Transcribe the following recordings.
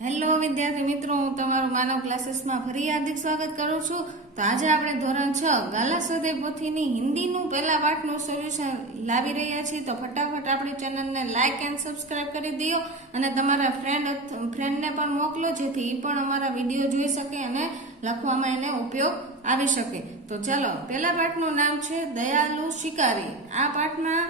Hello વિદ્યાર્થી મિત્રો, હું તમારું માનવ ક્લાસીસમાં ફરી હાર્દિક સ્વાગત કરું છું. તો આજે આપણે ધોરણ 6 ગાલા સ્વાધ્યાય પોથીની હિન્દીનું પહેલા પાઠનું સોલ્યુશન લાવી રહ્યા છીએ. તો ફટાફટ આપણી ચેનલને લાઇક એન્ડ સબસ્ક્રાઇબ કરી દો અને તમારા ફ્રેન્ડને પણ મોકલો, જેથી એ પણ અમારા વિડીયો જોઈ શકે અને લખવામાં એને ઉપયોગ આવી શકે. તો ચાલો, પહેલા પાઠનું નામ છે દયાલુ શિકારી. આ પાઠમાં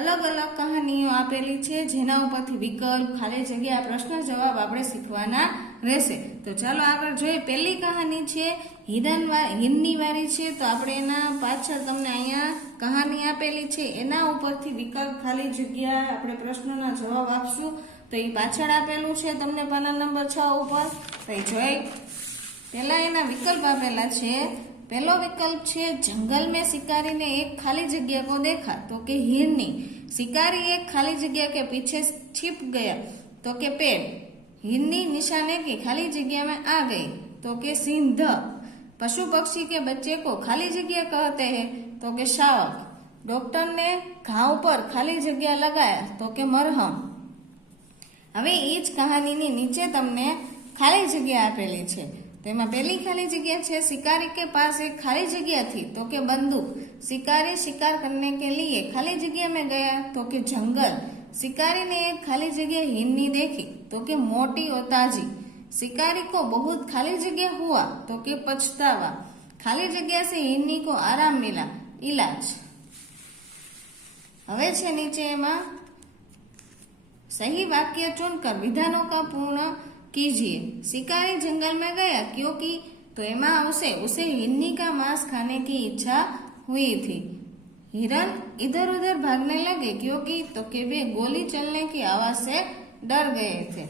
અલગ અલગ કહાનીઓ આપેલી છે, જેના ઉપરથી વિકલ્પ, ખાલી જગ્યા, પ્રશ્ન જવાબ આપણે શીખવાના રહેશે. તો ચાલો આગળ જોઈએ. પહેલી કહાની છે હિરની વારી છે. તો આપણે એના પાછળ તમને અહીંયા કહાની આપેલી છે, એના ઉપરથી વિકલ્પ, ખાલી જગ્યા, આપણે પ્રશ્નોના જવાબ આપશું. તો એ પાછળ આપેલું છે તમને પાના નંબર 6 ઉપર. તો જોઈ પહેલા એના વિકલ્પ આપેલા છે. पहलो विकल्प छे जंगल में शिकारी ने एक खाली जगह को देखा, तो के हिरनी. शिकारी एक खाली जगह के पीछे छिप गया, तो के पेड़. हिरनी निशाने की खाली जगह में आ गई, तो के सिंध. पशु पक्षी के बच्चे को खाली जगह कहते हैं, तो के शावक. डॉक्टर ने घाव पर खाली जगह लगाया, तो के मरहम. હવે એ જ કહાનીની નીચે તમને ખાલી જગ્યા આપેલી છે. તેમાં પહેલી ખાલી જગ્યા છે शिकारी के पास एक खाली जगह थी, तो के बंदूक. शिकारी शिकार करने के लिए खाली जगह में गया, तो के जंगल. शिकारी ने एक खाली जगह हिरनी देखी, तो के मोटी और ताजी. शिकारी को बहुत खाली जगह हुआ, तो के पछतावा. खाली जगह से हिरनी को आराम मिला, इलाज. હવે છે નીચે એમાં सही वाक्य चुनकर विधानों का पूर्ण कीजिए. शिकारी जंगल में गया क्योंकि, तो एमा उसे हिरनी का मांस खाने की इच्छा हुई थी. हिरन इधर उधर भागने लगे क्योंकि, तो के वे गोली चलने की आवाज से डर गए थे.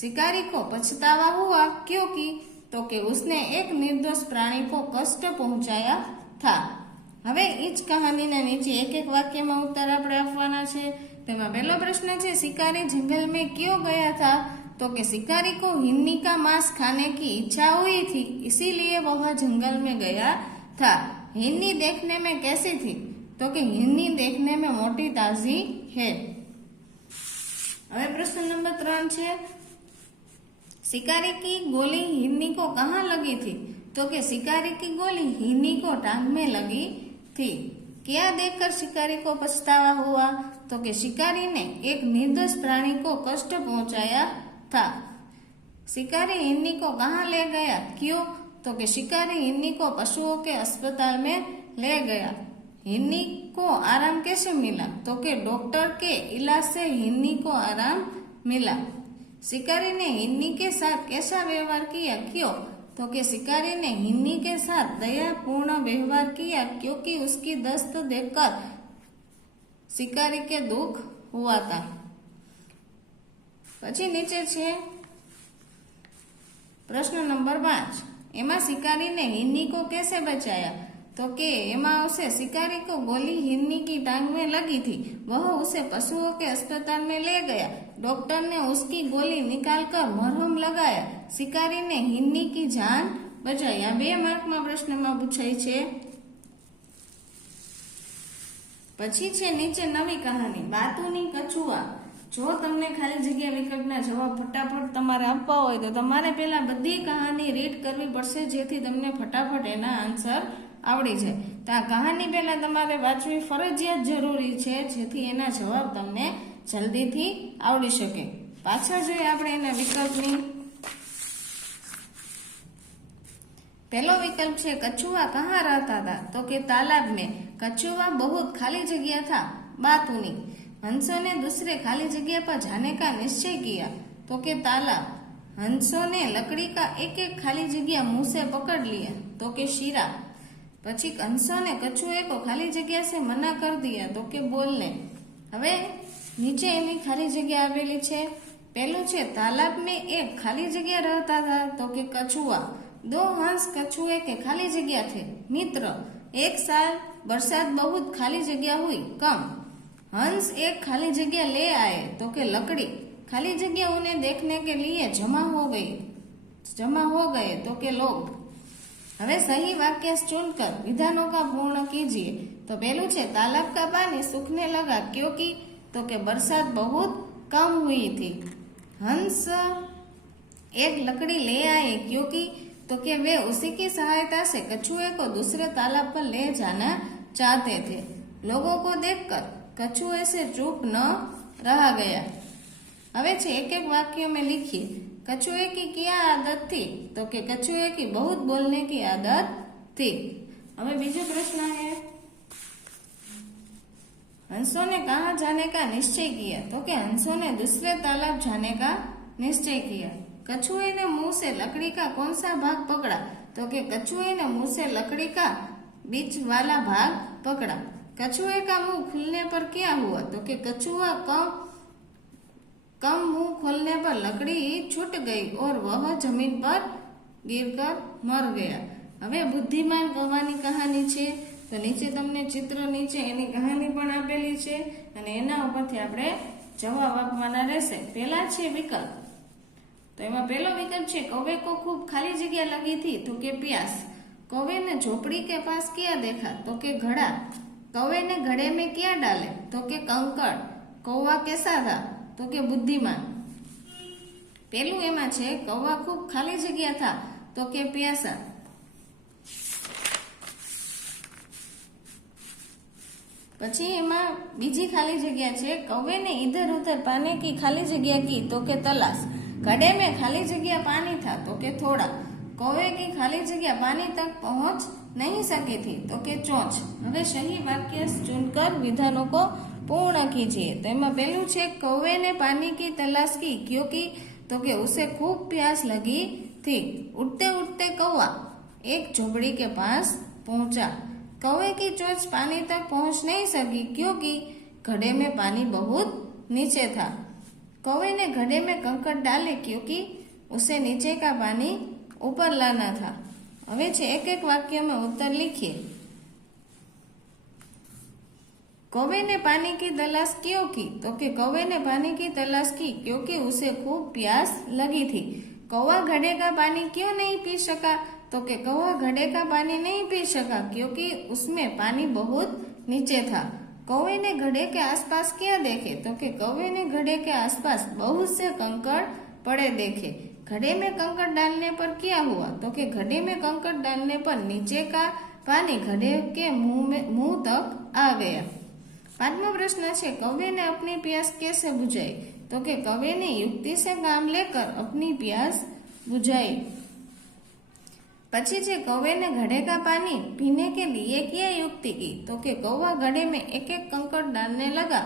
शिकारी को पछतावा हुआ क्योंकि, तो के उसने एक निर्दोष प्राणी को कष्ट पहुंचाया था. હવે એ જ કહાનીના નીચે એક એક વાક્યમાં ઉત્તર આપણે આપવાના છે. તેમાં પહેલો પ્રશ્ન છે शिकारी जंगल में क्यों गया था, तो कि शिकारी को हिरनी का मांस खाने की इच्छा हुई थी, इसीलिए वह जंगल में गया था. हिरनी देखने में कैसी थी, तो कि हिरनी देखने में मोटी ताजी है. હવે પ્રશ્ન નંબર 3 છે शिकारी की गोली हिरनी को कहाँ लगी थी, तो कि शिकारी की गोली हिरनी को टांग में लगी थी. क्या देखकर शिकारी को पछतावा हुआ, तो कि शिकारी ने एक निर्दोष प्राणी को कष्ट पहुंचाया था. शिकारी हिरनी को कहाँ ले गया, क्यों, तो कि शिकारी हिरनी को पशुओं के अस्पताल में ले गया. हिरनी को आराम कैसे मिला, तो कि डॉक्टर के इलाज से हिरनी को आराम मिला. शिकारी ने हिरनी के साथ कैसा व्यवहार किया, क्यों, तो कि शिकारी ने हिरनी के साथ दयापूर्ण व्यवहार किया क्योंकि उसकी दस्त देखकर शिकारी के दुख हुआ था. પછી નીચે છે પ્રશ્ન નંબર 5. એમાં शिकारी ने हिरनी को कैसे बचाया, तो कि एमा उसे शिकारी को गोली हिरनी की टांग में लगी थी, वह उसे पशुओं के अस्पताल में ले गया. डॉक्टर ने उसकी गोली निकालकर मरहम लगाया. शिकारी ने हिरनी की जान बचाई. आ 2 માર્કમાં પ્રશ્નમાં પૂછાય છે. પછી છે નીચે નવી કહાની બાતુની કછુઆ. જો તમને ખાલી જગ્યા વિકલ્પના જવાબ ફટાફટ તમારે આપવા હોય તો તમારે પહેલા બધી કહાની રીડ કરવી પડશે, જેથી તમને ફટાફટ એના આન્સર આવડી જાય. તો આ કહાની પહેલા તમારે વાંચવી ફરજિયાત જરૂરી છે, જેથી એના જવાબ તમને જલ્દીથી આવડી શકે. પાછળ જોઈએ આપણે એના વિકલ્પની. पहलो विकल्प है कछुआ कहाँ रहता था, तो के तालाब में. कछुआ बहुत खाली जगह था, बातूनी. हंसों ने दूसरे खाली जगह पर जाने का निश्चय किया, तो के तालाब. हंसों ने लकड़ी का एक एक खाली जगह मुंह से पकड़ लिया, तो के शीरा. પછી હંસો ને કછુએ को खाली जगह से मना कर दिया, तो के बोलने. હવે નીચે એની ખાલી જગ્યા આવેલી છે. પહેલું છે तालाब में एक खाली जगह रहता था, तो के कछुआ. 2 हंस कछुए के खाली जगह थे, मित्र. एक साल बरसात बहुत खाली जगह हुई, कम. हंस एक खाली जगह ले आए, तो के लकड़ी. खाली जगह उन्हें देखने के लिए जमा हो गए, तो के लोग. હવે સહી વાક્ય चुनकर विधानों का पूर्ण कीजिए. तो पहलू છે तालाब का पानी सूखने लगा क्योंकि, तो के बरसात बहुत कम हुई थी. हंस एक लकड़ी ले आए क्योंकि तो कि वे उसी की सहायता से कछुए को दूसरे तालाब पर ले जाना चाहते थे। लोगों को देखकर कछुए से चुप न रहा गया। હવે છે एक एक वाक्य में लिखिए। कछुए की क्या आदत थी? तो कि कछुए की बहुत बोलने की आदत थी। હવે બીજો પ્રશ્ન है, हंसों ने कहाँ जाने का निश्चय किया? तो कि हंसों ने दूसरे तालाब जाने का निश्चय किया। कछुए ने मुंह से लकड़ी का कौन सा भाग पकड़ा? तो कि कछुए ने मुंह से लकड़ी का बीच वाला भाग पकड़ा। कछुए का मुंह खुलने पर क्या हुआ? तो कि कछुआ कम मुंह खोलने पर लकड़ी छूट गई और वह जमीन पर गिरकर मर गया। હવે બુદ્ધિમાન કૌવાની કહાની છે, તો નીચે તમને ચિત્ર નીચે એની કહાની પણ આપેલી છે અને એના ઉપરથી આપણે જવાબ આપવાના રહેશે। પહેલા છે વિકલ્પ, તો એમાં પહેલો વિકલ્પ છે કૌवे को खूब खाली जगह लगी थी तो के प्यास। कौवे ने झोपड़ी के पास क्या देखा? तो के घड़ा। कौवे ने घड़े में क्या डाले? तो के कंकड़। कौवा कैसा था? तो के बुद्धिमान। पहलू एमा छे कौवा खूब खाली जगह था तो के प्यासा। पछी एमा बीजी खाली जगह छे कौवे ने इधर उधर पानी की खाली जगह की तो के तलाश। घड़े में खाली जगह पानी था तो के थोड़ा। कौवे की खाली जगह पानी तक पहुंच नहीं सकी थी तो के चोंच। હવે सही वाक्य चुनकर विधानों को पूर्ण कीजिए। तो एમાં પહેલું છે कौवे ने पानी की तलाश की क्योंकि तो कि उसे खूब प्यास लगी थी। उठते उठते कौवा एक झोपड़ी के पास पहुंचा। कौवे की चोंच पानी तक पहुंच नहीं सकी क्योंकि घड़े में पानी बहुत नीचे था। कौवे ने घड़े में कंकड़ डाले क्योंकि उसे नीचे का पानी ऊपर लाना था। હવે છે एक एक वाक्य में उत्तर लिखिए। कौवे ने पानी की तलाश क्यों की? तो कि कौवे ने पानी की तलाश की क्योंकि उसे खूब प्यास लगी थी। कौवा घड़े का पानी क्यों नहीं पी सका? तो कि कौवा घड़े का पानी नहीं पी सका क्योंकि उसमें पानी बहुत नीचे था। कौवे ने घड़े के आसपास क्या देखे? तो कि कौवे ने घड़े के आसपास बहुत से कंकड़ पड़े देखे। घड़े में कंकड़ डालने पर क्या हुआ? तो कि घड़े में कंकड़ डालने पर नीचे का पानी घड़े के मुंह तक आ गया। पांचमो प्रश्न है कौवे ने अपनी प्यास कैसे बुझाई? तो कि कौवे ने युक्ति से काम लेकर अपनी प्यास बुझाई। पछी छे कौवे ने घड़े का पानी पीने के लिए क्या युक्ति की? तो कि कौवा घड़े में एक एक कंकड़ डालने लगा।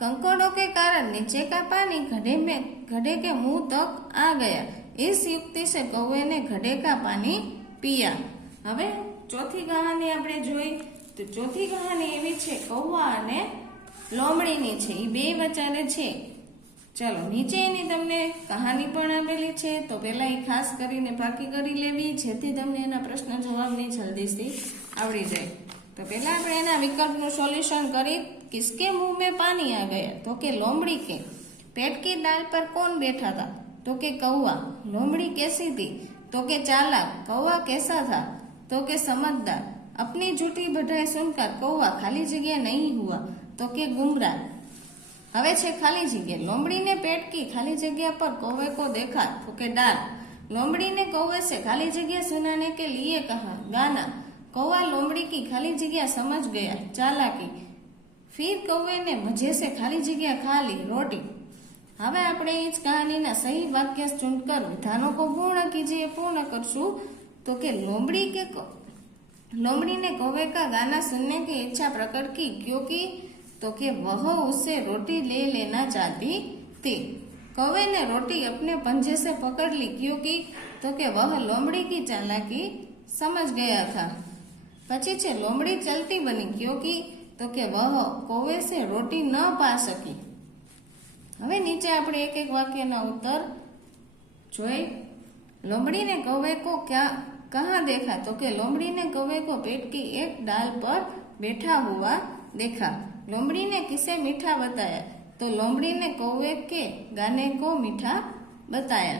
कंकड़ों के कारण नीचे का पानी घड़े के मुंह तक आ गया। इस युक्ति से कौवे ने घड़े का पानी पिया। હવે ચોથી કહાની આપણે જોઈ, તો ચોથી કહાની એવી છે કૌવા અને લોમડીની છે, એ બે વચ્ચે છે। ચલો નીચે એની તમને કહાની પણ આપેલી છે, તો પહેલા એ ખાસ કરીને પાકી કરી લેવી જેથી તમને એના પ્રશ્ન જવાબની જલ્દીથી આવડી જાય। તો પહેલા આપણે એના વિકલ્પનું સોલ્યુશન કરી। किसके मुंह में पानी आ गया? तो के लोमड़ी के। पेट की डाल पर कौन बैठा था? तो के कौवा। लोमड़ी कैसी थी? तो के चालाक। कौवा कैसा था? तो के समझदार। अपनी झूठी बढ़ाई सुनकर कौवा खाली जगह नहीं हुआ तो के गुमराह। હવે છે ખાલી જગ્યા। लोमड़ी ने पेट की खाली जगह पर कौवे को देखा तो के डाल। लोमड़ी ने कौवे से खाली जगह सुनाने के लिए कहा गाना। कौवा लोमड़ी की खाली जगह समझ गया चालाकी। फिर कौवे ने मजे से खाली जगह खा ली रोटी। હવે આપણે इस कहानी ना सही वाक्य चुनकर विधानों को पूर्ण कीजिए। पूर्ण करशु तो के लोमड़ी ने कौवे का गाना सुनने की इच्छा प्रकट की क्योंकि तो कि वह उससे रोटी ले लेना चाहती थी। कौवे ने रोटी अपने पंजे से पकड़ ली क्योंकि तो कि वह लोमड़ी की चालाकी समझ गया था। पछी छे लोमड़ी चलती बनी क्योंकि तो कि वह कौवे से रोटी न पा सकी। હવે નીચે આપણે એક એક વાક્યના ઉત્તર જોઈ। लोमड़ी ने कौवे को क्या कहाँ देखा? तो कि लोमड़ी ने कौवे को पेट की एक डाल पर बैठा हुआ देखा। लोमड़ी ने किसे मीठा बताया? तो लोमड़ी ने कौवे के गाने को मीठा बताया।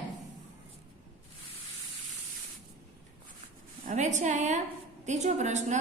હવે છે અહીંયા तीजो प्रश्न,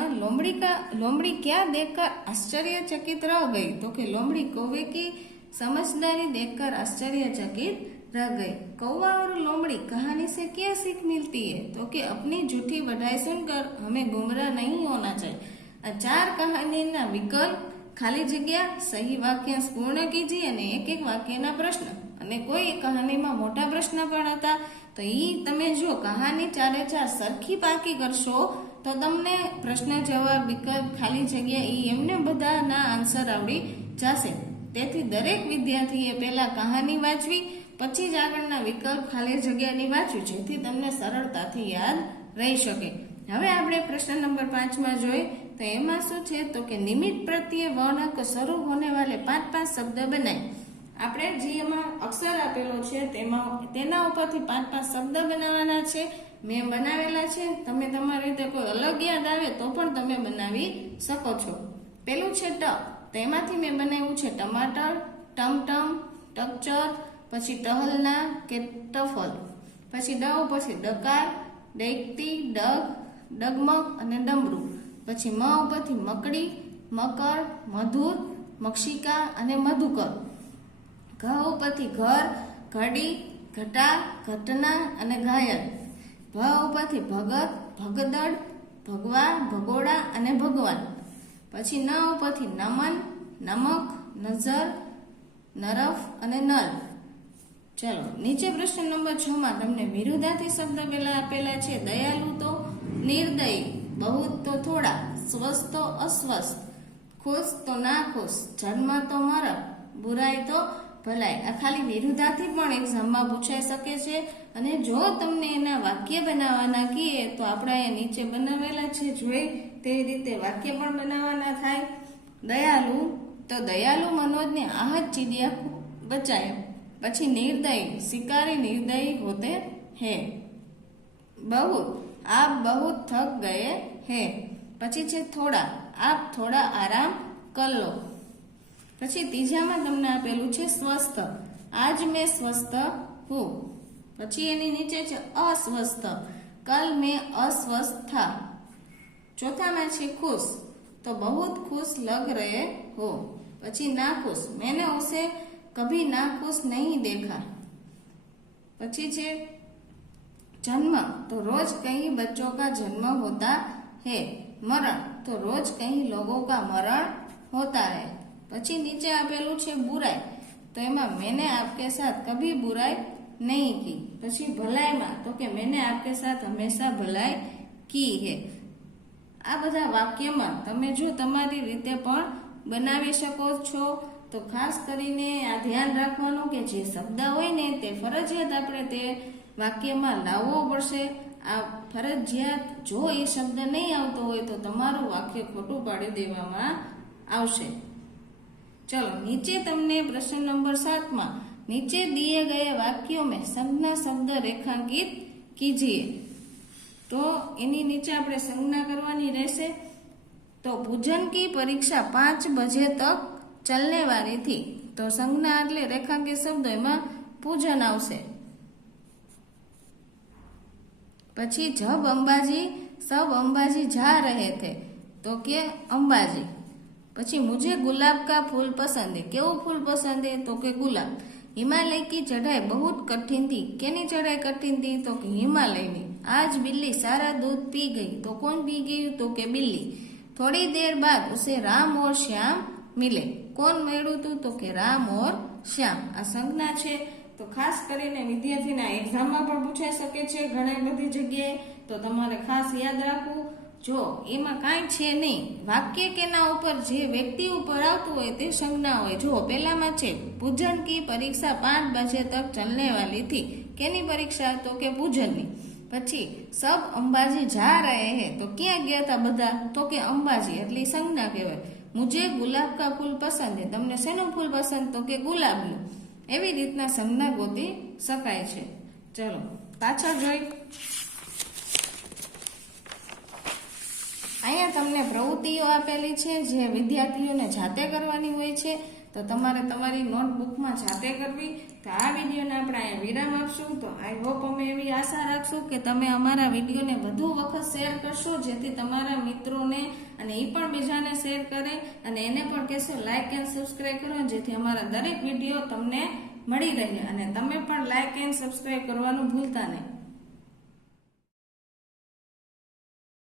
लोमड़ी क्या देखकर आश्चर्यचकित रह गई? तो कि लोमड़ी कौवे की समझदारी देखकर आश्चर्यचकित रह गई। कौवा और लोमड़ी कहानी से क्या सीख मिलती है? तो कि अपनी झूठी बढ़ाई सुनकर हमें गुमराह नहीं होना चाहिए। आ 4 कहानीना विकल्प, खाली जग्या, सही वाक्यांश पूर्ण कीजिए અને એક વાક્યના પ્રશ્ન અને કોઈ કહાનીમાં મોટા પ્રશ્ન પણ હતા તો ઈ તમે જો કહાની 4 સરખી પાકી કરશો તો તમને પ્રશ્ન જવાબ વિકલ્પ ખાલી જગ્યા ઈ એમને બધાના આન્સર આવડી જશે। તેથી દરેક વિદ્યાર્થીએ પહેલા કહાની વાંચવી પછી જ આગળના વિકલ્પ ખાલી જગ્યાની વાંચવી જેથી તમને સરળતાથી યાદ રહી શકે। હવે આપણે પ્રશ્ન નંબર 5 માં જોઈએ तो एमा शू छे तो कि निमित्त प्रत्यय वर्णक शुरू होने वाले 5 शब्द बनाए। आपणे जे एमां अक्षर आपेलो छे तेना उपरथी 5 शब्द बनाववाना छे। मैं बनावेला छे, तमे तमारी रीते कोई अलग याद आवे तो पण तमे बनावी शको छो। पेलुं छे ट, तो एमांथी मैं बनाव्युं छे टमाटर, टमटम, टकचर, पछी टहलना के टफल, पछी ड उपरथी डकार, डेकती, डग, डगमग अने डमरू, પછી મ ઉપરથી મકડી, મકર, મધુર, મક્ષિકા અને મધુકર, ઘ ઉપરથી ઘર, ઘડી, ઘટા, ઘટના અને ઘાયલ, ભ ઉપરથી ભગત, ભગદડ, ભગવા, ભગોડા અને ભગવાન, પછી ન ઉપરથી નમન, નમક, નજર, નરફ અને નલ। ચલો નીચે પ્રશ્ન નંબર 6 માં તમને વિરુદ્ધાર્થી શબ્દ પેલા આપેલા છે। દયાલુ તો નિર્દયી, बहुत तो थोड़ा, स्वस्थ तो अस्वस्थ, खुश तो ना खुश, जन्म तो मरण, बुराई तो भलाई। आ खाली विरुद्धार्थी पण एग्जामમાં પૂછાઈ શકે છે અને જો તમને એના વાક્ય બનાવવાના કીએ તો આપણે અહીંયા નીચે બનાવેલા છે જોઈ તે રીતે વાક્ય પણ બનાવવાના થાય। દયાલુ તો દયાલુ મનોજને आहत चिड़िया बचाया। પછી निर्दयी, शिकारी निर्दयी होते हैं। बहुत, आप बहुत थक गए हैं। પછી છે થોડા, आप थोड़ा आराम कर लो। પછી ત્રીજામાં તમને આપેલું છે સ્વસ્થ, आज मैं स्वस्थ हूँ। પછી એની નીચે છે अस्वस्थ, कल मैं अस्वस्थ था। ચોથામાં છે खुश, तो बहुत खुश लग रहे हो। પછી नाखुश, मैंने उसे कभी नाखुश नहीं देखा। પછી છે जन्म, तो रोज कई बच्चों का जन्म होता है। मरण, तो रोज कई लोगों का मरण होता है। પછી નીચે આપેલું છે बुराई, तो एमा मैंने आपके साथ कभी बुराई नहीं की। પછી ભલાઈમાં, तो कि मैंने आपके साथ हमेशा भलाई की है। આ બધા વાક્યમાં તમે જો તમારી રીતે પણ બનાવી શકો છો તો ખાસ કરીને આ ધ્યાન રાખવાનું કે જે શબ્દ હોય ને તે ફરજિયાત આપણે તે વાક્યમાં લાવવો પડશે। આ ફરજિયાત જો એ શબ્દ નહીં આવતો હોય તો તમારું વાક્ય ખોટું પાડી દેવામાં આવશે। चलो नीचे तमने प्रश्न नंबर 7 में नीचे दिए गए वाक्यों में संज्ञा शब्द रेखांकित कीजिए। तो एनी नीचे आपणे संज्ञा करवानी रहेशे। तो पूजन की परीक्षा 5 बजे तक चलने वाली थी। तो संज्ञा એટલે રેખાંકિત શબ્દ એમાં પૂજન આવશે। પછી जब अंबाजी सब अंबाजी जा रहे थे, तो के अंबाजी। પછી मुझे गुलाब का फूल पसंद है, केवो फूल पसंद है, तो के गुलाब। हिमालय की चढ़ाई बहुत कठिन थी, केनी चढ़ाई कठिन थी, तो के हिमालय की। आज बिल्ली सारा दूध पी गई, तो कौन पी गई, तो के बिल्ली। थोड़ी देर बाद उसे राम और श्याम मिले, कौन મળ્યું તું, તો કે રામ और श्याम। આ સંજ્ઞા છે તો ખાસ કરીને વિદ્યાર્થીના એક્ઝામમાં પણ પૂછાઈ શકે છે ઘણી બધી જગ્યાએ, તો તમારે ખાસ યાદ રાખવું। જો એમાં કાંઈ છે નહીં, વાક્ય કેના ઉપર જે વ્યક્તિ ઉપર આવતું હોય તે સંજ્ઞા હોય। જો પહેલામાં છે પૂજન की परीक्षा 5 बजे तक चलने वाली थी, કેની પરીક્ષા, તો કે પૂજનની। પછી सब अंबाजी जा रहे हैं, तो ક્યાં ગયા હતા બધા, તો કે અંબાજી, એટલે સંજ્ઞા કહેવાય। मुझे गुलाब का फूल पसंद है, તમને શેનું ફૂલ પસંદ, તો કે ગુલાબનું। એવી રીતના સંજ્ઞા ગોતી શકાય છે। ચલો પાછળ જોઈ અહીંયા તમને પ્રવૃત્તિઓ આપેલી છે જે વિદ્યાર્થીઓને જાતે કરવાની હોય છે। તો તમારે તમારી નોટબુકમાં જાતે કરવી. તો આ વિડીયોને આપણે અહીંયા વિરામ આપશું. તો આઈ હોપ અમે એવી આશા રાખશું કે તમે અમારા વિડીયોને વધુ વખત શેર કરશો, જેથી તમારા મિત્રોને અને એ પણ બીજાને શેર કરે અને એને પણ કહેશો લાઇક એન્ડ સબસ્ક્રાઈબ કરો, જેથી અમારા દરેક વિડીયો તમને મળી રહે અને તમે પણ લાઇક એન્ડ સબસ્ક્રાઈબ કરવાનું ભૂલતા નહીં.